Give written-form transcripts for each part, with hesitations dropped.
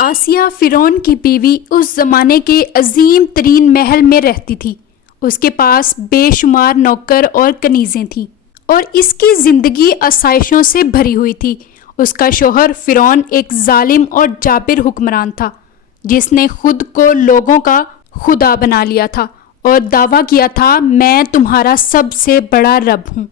آسیہ فرعون کی بیوی اس زمانے کے عظیم ترین محل میں رہتی تھی۔ اس کے پاس بے شمار نوکر اور کنیزیں تھیں اور اس کی زندگی آسائشوں سے بھری ہوئی تھی۔ اس کا شوہر فرعون ایک ظالم اور جابر حکمران تھا جس نے خود کو لوگوں کا خدا بنا لیا تھا اور دعویٰ کیا تھا میں تمہارا سب سے بڑا رب ہوں۔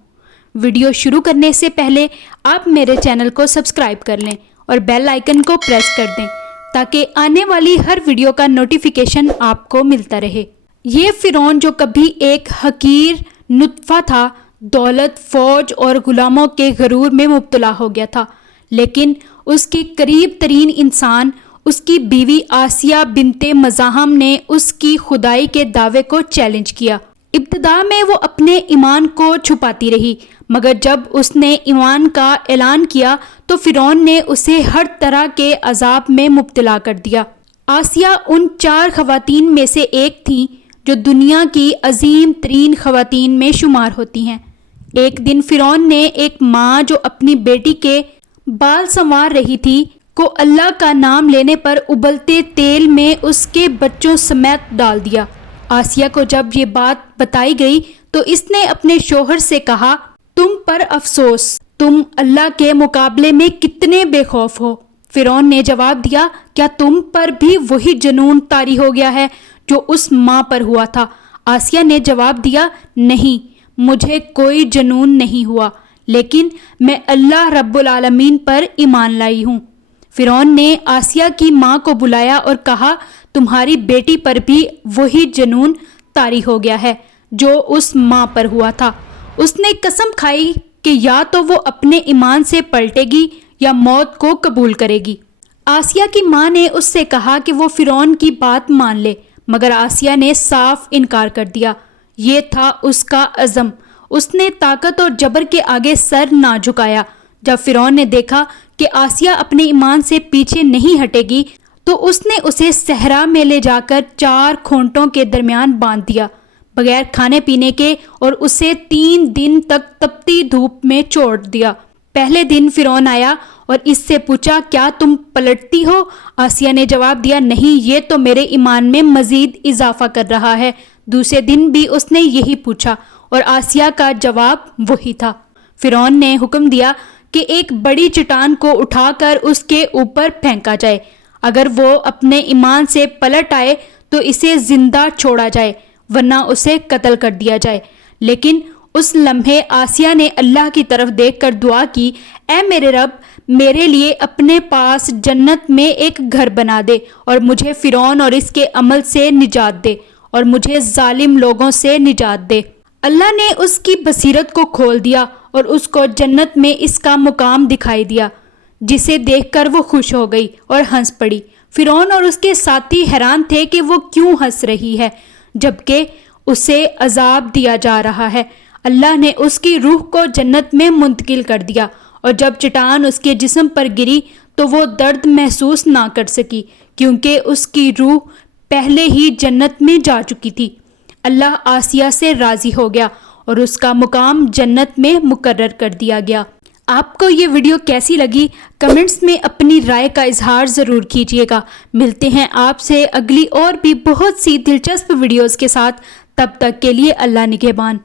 ویڈیو شروع کرنے سے پہلے آپ میرے چینل کو سبسکرائب کر لیں اور بیل آئیکن کو پریس کر دیں تاکہ آنے والی ہر ویڈیو کا نوٹیفیکیشن آپ کو ملتا رہے۔ یہ فرعون جو کبھی ایک حقیر نطفہ تھا، دولت، فوج اور غلاموں کے غرور میں مبتلا ہو گیا تھا، لیکن اس کے قریب ترین انسان اس کی بیوی آسیہ بنت مزاحم نے اس کی خدائی کے دعوے کو چیلنج کیا۔ ابتدا میں وہ اپنے ایمان کو چھپاتی رہی، مگر جب اس نے ایمان کا اعلان کیا تو فرعون نے اسے ہر طرح کے عذاب میں مبتلا کر دیا۔ آسیہ ان 4 خواتین میں سے ایک تھیں جو دنیا کی عظیم ترین خواتین میں شمار ہوتی ہیں۔ ایک دن فرعون نے ایک ماں جو اپنی بیٹی کے بال سنوار رہی تھی کو اللہ کا نام لینے پر ابلتے تیل میں اس کے بچوں سمیت ڈال دیا۔ آسیہ کو جب یہ بات بتائی گئی تو اس نے اپنے شوہر سے کہا، تم پر افسوس، تم اللہ کے مقابلے میں کتنے بے خوف ہو۔ فرعون نے جواب دیا، کیا تم پر بھی وہی جنون طاری ہو گیا ہے جو اس ماں پر ہوا تھا؟ آسیہ نے جواب دیا، نہیں، مجھے کوئی جنون نہیں ہوا، لیکن میں اللہ رب العالمین پر ایمان لائی ہوں۔ فرعون نے آسیہ کی ماں کو بلایا اور کہا، تمہاری بیٹی پر بھی وہی جنون طاری ہو گیا ہے جو اس ماں پر ہوا تھا۔ اس نے قسم کھائی کہ یا تو وہ اپنے ایمان سے پلٹے گی یا موت کو قبول کرے گی۔ آسیہ کی ماں نے اس سے کہا کہ وہ فرعون کی بات مان لے، مگر آسیہ نے صاف انکار کر دیا۔ یہ تھا اس کا عزم۔ اس نے طاقت اور جبر کے آگے سر نہ جھکایا۔ جب فرعون نے دیکھا کہ آسیہ اپنے ایمان سے پیچھے نہیں ہٹے گی تو اس نے اسے صحرا میں لے جا کر 4 کھونٹوں کے درمیان باندھ دیا بغیر کھانے پینے کے اور اسے 3 دن تک تپتی دھوپ میں چھوڑ دیا۔ پہلے دن فرعون آیا اور اس سے پوچھا، کیا تم پلٹتی ہو؟ آسیہ نے جواب دیا، نہیں، یہ تو میرے ایمان میں مزید اضافہ کر رہا ہے۔ دوسرے دن بھی اس نے یہی پوچھا اور آسیہ کا جواب وہی تھا۔ فرعون نے حکم دیا کہ ایک بڑی چٹان کو اٹھا کر اس کے اوپر پھینکا جائے۔ اگر وہ اپنے ایمان سے پلٹ آئے تو اسے زندہ چھوڑا جائے، ورنہ اسے قتل کر دیا جائے۔ لیکن اس لمحے آسیہ نے اللہ کی طرف دیکھ کر دعا کی، اے میرے رب، میرے لیے اپنے پاس جنت میں ایک گھر بنا دے اور مجھے فرعون اور اس کے عمل سے نجات دے اور مجھے ظالم لوگوں سے نجات دے۔ اللہ نے اس کی بصیرت کو کھول دیا اور اس کو جنت میں اس کا مقام دکھائی دیا، جسے دیکھ کر وہ خوش ہو گئی اور ہنس پڑی۔ فرعون اور اس کے ساتھی حیران تھے کہ وہ کیوں ہنس رہی ہے جبکہ اسے عذاب دیا جا رہا ہے۔ اللہ نے اس کی روح کو جنت میں منتقل کر دیا اور جب چٹان اس کے جسم پر گری تو وہ درد محسوس نہ کر سکی کیونکہ اس کی روح پہلے ہی جنت میں جا چکی تھی۔ اللہ آسیہ سے راضی ہو گیا اور اس کا مقام جنت میں مقرر کر دیا گیا۔ آپ کو یہ ویڈیو کیسی لگی؟ کمنٹس میں اپنی رائے کا اظہار ضرور کیجیے گا۔ ملتے ہیں آپ سے اگلی اور بھی بہت سی دلچسپ ویڈیوز کے ساتھ، تب تک کے لیے اللہ نگہبان۔